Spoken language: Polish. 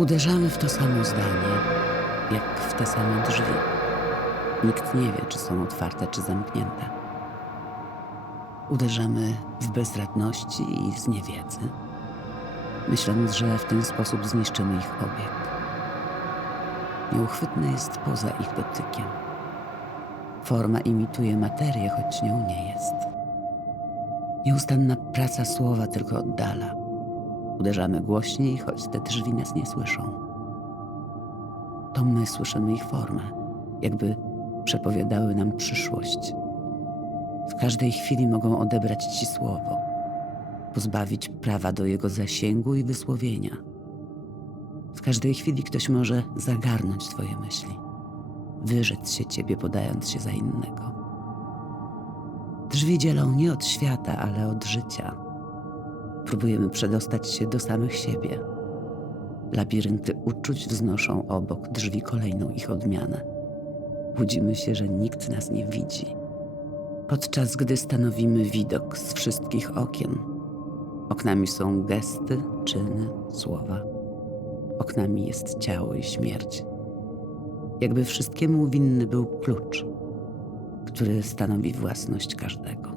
Uderzamy w to samo zdanie, jak w te same drzwi. Nikt nie wie, czy są otwarte, czy zamknięte. Uderzamy w bezradności i z niewiedzy, myśląc, że w ten sposób zniszczymy ich obieg. Nieuchwytne jest poza ich dotykiem. Forma imituje materię, choć nią nie jest. Nieustanna praca słowa tylko oddala. Uderzamy głośniej, choć te drzwi nas nie słyszą. To my słyszymy ich formę, jakby przepowiadały nam przyszłość. W każdej chwili mogą odebrać ci słowo, pozbawić prawa do jego zasięgu i wysłowienia. W każdej chwili ktoś może zagarnąć twoje myśli, wyrzec się ciebie, podając się za innego. Drzwi dzielą nie od świata, ale od życia. Próbujemy przedostać się do samych siebie. Labirynty uczuć wznoszą obok drzwi kolejną ich odmianę. Budzimy się, że nikt nas nie widzi. Podczas gdy stanowimy widok z wszystkich okien, oknami są gesty, czyny, słowa. Oknami jest ciało i śmierć. Jakby wszystkiemu winny był klucz, który stanowi własność każdego.